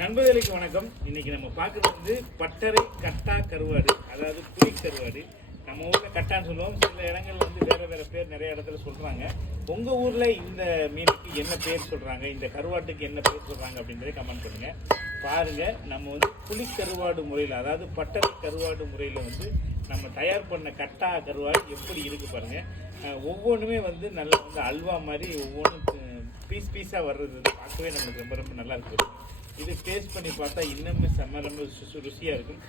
நண்பர்களுக்கு வணக்கம். இன்னைக்கு நம்ம பார்க்குறது வந்து பட்டறை கட்டா கருவாடு, அதாவது புலி கருவாடு. நம்ம ஊரில் கட்டான்னு சொல்லுவோம், சில இடங்கள்ல வந்து வேற வேற பேர் நிறைய இடத்துல சொல்றாங்க. உங்க ஊர்ல இந்த மீனுக்கு என்ன பேர் சொல்றாங்க, இந்த கருவாட்டுக்கு என்ன பேர் சொல்றாங்க அப்படின்றத கமெண்ட் பண்ணுங்க. பாருங்க, நம்ம வந்து புலி கருவாடு முறையில், அதாவது பட்டறை கருவாடு முறையில் வந்து நம்ம தயார் பண்ண கட்டா கருவாடு எப்படி இருக்கு பாருங்க. ஒவ்வொன்றுமே வந்து நல்லா வந்து அல்வா மாதிரி ஒவ்வொன்றும் பீஸ் பீஸாக வர்றது வந்து பார்க்கவே நம்மளுக்கு ரொம்ப ரொம்ப நல்லா இருக்குது. இது டேஸ்ட் பண்ணி பார்த்தா இன்னுமே செம்ம ரொம்ப ருசியாக இருக்கும்.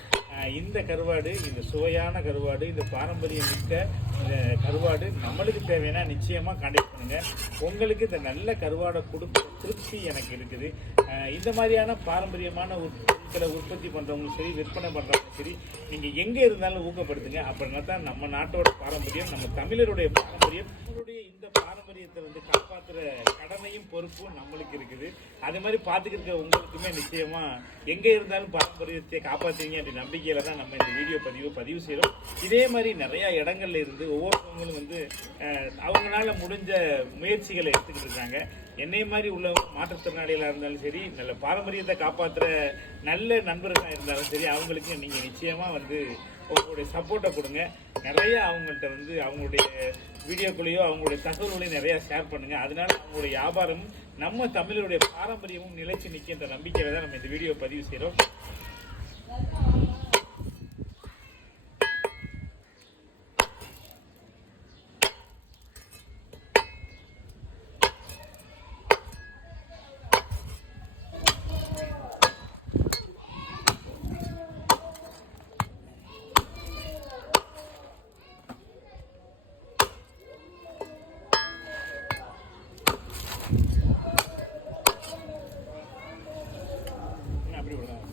இந்த கருவாடு, இந்த சுவையான கருவாடு, இந்த பாரம்பரியம் மிக்க இந்த கருவாடு நம்மளுக்கு தேவைன்னா நிச்சயமாக கான்டாக்ட் பண்ணுங்கள். உங்களுக்கு இந்த நல்ல கருவாடை கொடுக்க திருப்தி எனக்கு இருக்குது. இந்த மாதிரியான பாரம்பரியமான பொருட்களை உற்பத்தி பண்ணுறவங்களும் சரி, விற்பனை பண்ணுறவங்களும் சரி, நீங்கள் எங்கே இருந்தாலும் ஊக்கப்படுத்துங்க. அப்படின்னா தான் நம்ம நாட்டோட பாரம்பரியம், நம்ம தமிழருடைய பாரம்பரியம், நம்மளுடைய இந்த பாரம்பரியத்தை வந்து காப்பாற்றுற கடமையும் பொறுப்பும் நம்மளுக்கு இருக்குது. அதே மாதிரி பார்த்துக்கிற உங்களுக்குமே நிச்சயமாக எங்கே இருந்தாலும் பாரம்பரியத்தை காப்பாற்றுவீங்க அப்படி நம்பிக்கையில் தான் நம்ம இந்த வீடியோ பதிவு செய்கிறோம். இதே மாதிரி நிறையா இடங்கள்ல இருந்து ஒவ்வொருத்தவங்களும் வந்து அவங்களால முடிஞ்ச முயற்சிகளை எடுத்துக்கிட்டு இருக்காங்க. என்னை மாதிரி உள்ள மாற்றுத்திறனாளிகளாக இருந்தாலும் சரி, நல்ல பாரம்பரியத்தை காப்பாற்றுற நல்ல நண்பர்களாக இருந்தாலும் சரி, அவங்களுக்கு நீங்கள் நிச்சயமாக வந்து உங்களுடைய சப்போர்ட்டை கொடுங்க. நிறைய அவங்கள்ட்ட வந்து அவங்களுடைய வீடியோக்குள்ளேயோ அவங்களுடைய தகவல்களையும் நிறையா ஷேர் பண்ணுங்கள். அதனால அவங்களுடைய வியாபாரமும் நம்ம தமிழருடைய பாரம்பரியமும் நிலைச்சு நிற்கின்ற நம்பிக்கையில் தான் நம்ம இந்த வீடியோ பதிவு செய்கிறோம். அப்படி விடலாம்.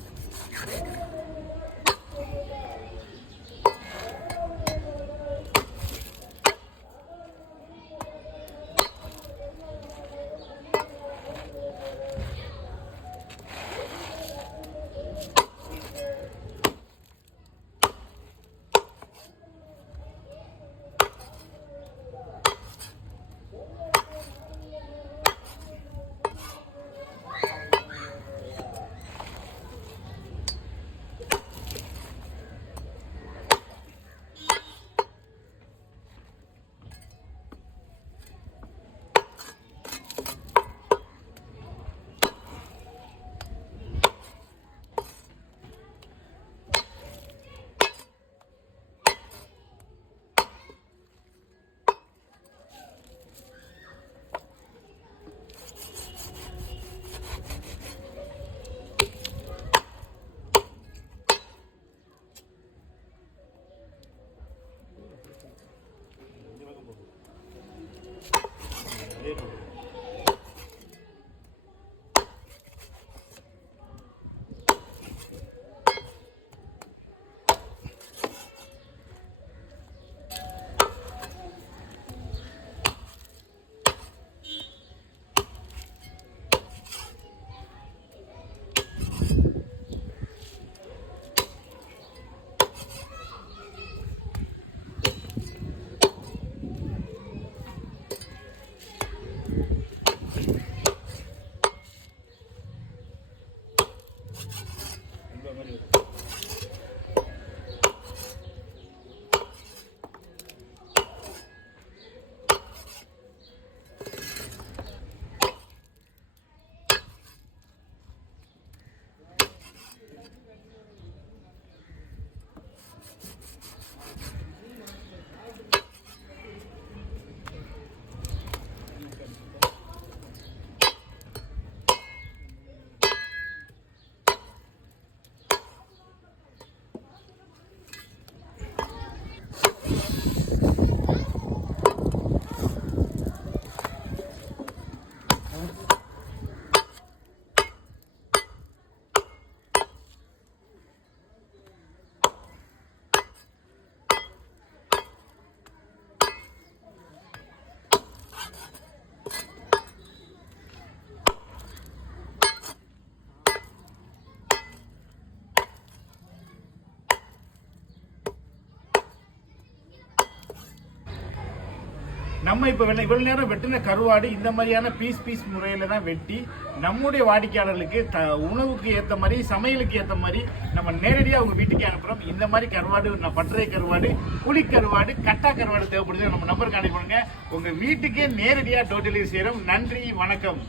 நம்ம இப்போ இவ்வளவு நேரம் வெட்டின கருவாடு இந்த மாதிரியான பீஸ் முறையில் தான் வெட்டி நம்முடைய வாடிக்கையாளர்களுக்கு உணவுக்கு ஏற்ற மாதிரி சமையலுக்கு ஏற்ற மாதிரி நம்ம நேரடியாக அவங்க வீட்டுக்கே அனுப்புகிறோம். இந்த மாதிரி கருவாடு, பட்டறை கருவாடு, புளி கருவாடு, கட்டா கருவாடு தேவைப்படுது நம்ம நம்பருக்கு அனுப்பி பண்ணுங்க. உங்கள் வீட்டுக்கே நேரடியாக டோர் டெலிவரி செய்கிறோம். நன்றி, வணக்கம்.